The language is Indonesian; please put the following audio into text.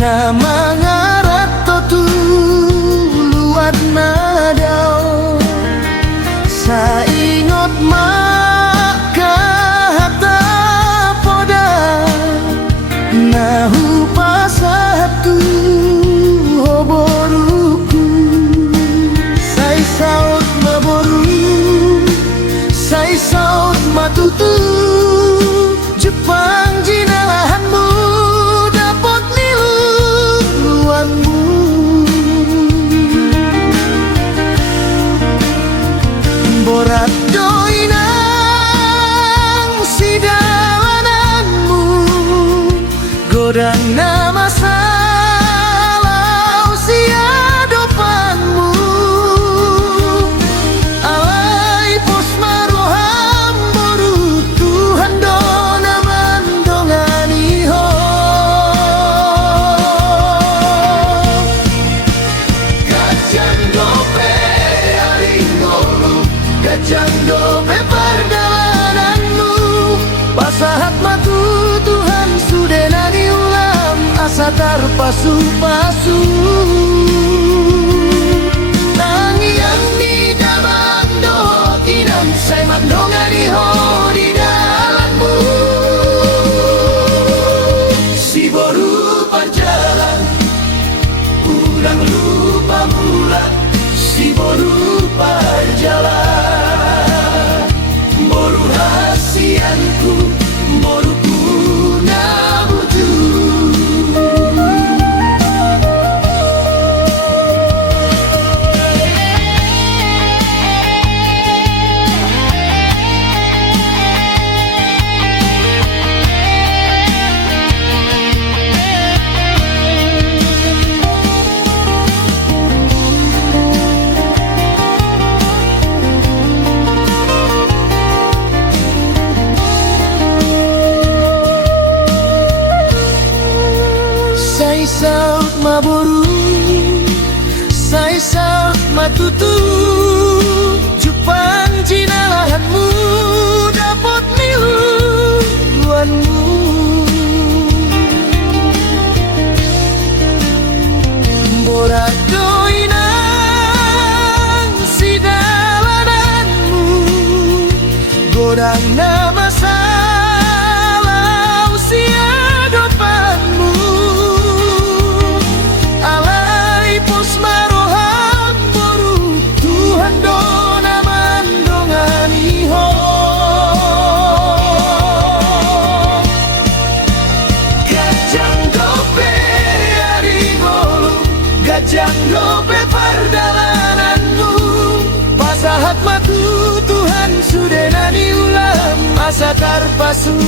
Na mangarat to tuluan nadaw saingot maka hata poda nahu pasatu hoboruku sai saut maboru sai saut matutu Jepang jinalahanmu borat doinang sidalananmu godang nama salau sia dopanmu alai pos maroham boru Tuhan dona mandongani ho gajang dope Gajang dope perjalananmu Pasahat matu Tuhan sudenani ulam Asa tarpasu-pasu Tangiang di dalam doh Tinam saya mandongani ho di dalammu Si boru perjalan Urang lupa bulan Si boru perjalan boru hasianku boru puna buju Sai saut maboru Sai saut matutu Jepang jinalahanmu dapat miluanmu borat doinang sidalananmu godang nama salau sia dopanmu Gajang dope perjalananmu Pasahat matu Tuhan sudenani ulam Asa tarpasu